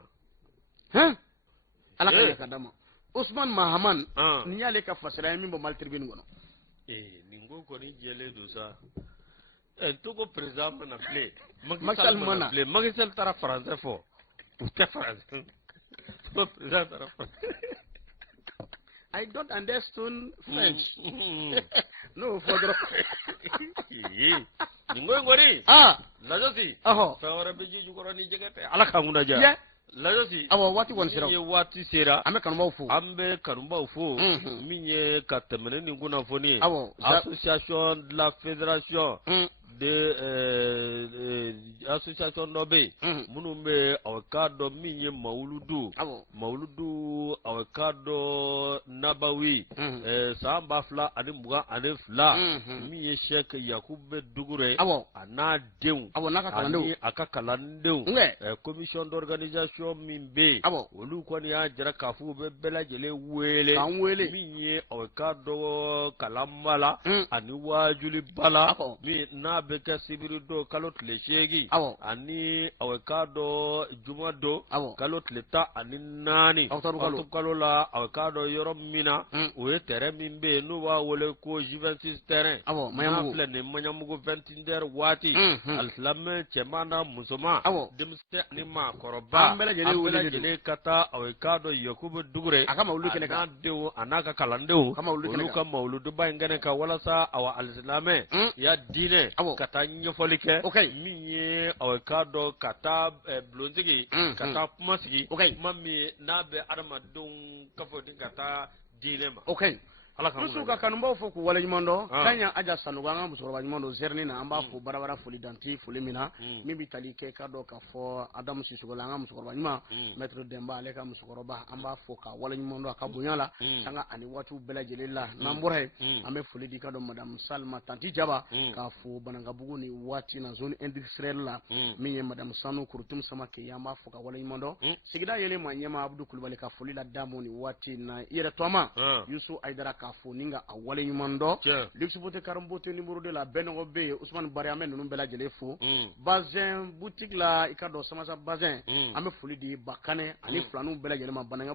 Hein? Ala ka kadama. Ousmane Mahaman, ni yale ka fasira min bo mal tribune gono. Ningo ko ni jele do sa. Togo président man appelé. Maxal mana. Maxal tara français fo. Tout français. Président tara français. I don't understand French. No, for the. Ningo ngori. Lajosi. Aho. Fawara beji jukoro ni jegete. Ala kamuna ja. Yeah. Lajosi. Awo wati won sira. Ye wati sera. Ambe kanumba ufu. Ambe kanumba ufu. Minye katemene ni nguna foni. Awo. Association de la fédération. De association nobe munumbe awakado minye mauludu awakado nabawi samba fla ani muga ani fla minye Sheikh Yakube Dugure ana deun ani akakalandeun commission d'organisation mimbe olu kwani ya jara kafu be belajele wele minye awakado kalamala ani wajuli bala mi na beka sibiru do kalot le shegi ani awekado jumado kalot le ta ani nani kalola awekado yorom mina o tere mimbe no wa wole ko J26 terrain mayamugo 21 wati alislam chemana musoma demste ni ma koroba ambela jele kata awekado Yakubu Dugure akama ulu kene ka dewo anaka kalandeo ulu ka mauludu bangene ka wala sa awa alislame ya dine kata nyofolike minye awekado kata blonzigi kata kumasigi mami nabe aramadun kafoti kata dilema musu ka kanumba fo ku wala nyimondo kanya aja sanuga ngam so ba nyimondo zerni na amba fo barabara foli danti foli mina mibi talike ka do ka fo adam si sugo ngam so ba nyima maître Demba ale ka musukoro ba amba fo ka wala nyimondo ka bunyala sanga ani watu bela jelila nambore ambe foli di ka do madame Salma tanti jaba ka fo bananga bugu ni wati na zone industrielle la minye madame Sanu kurtum sama ke yamba fo ka wala nyimondo sigida yele manyema Abdou Kulbali ka foli la damu ni wati na ire toma Yusu Aidara fo ninga a wale nyumando luxebote karambote numéro de la Benogo be Ousmane Bariame nunu bela jele fo bazin boutique la ikado samasa bazin ame foli di bakane ani flanu bela jele ma bananga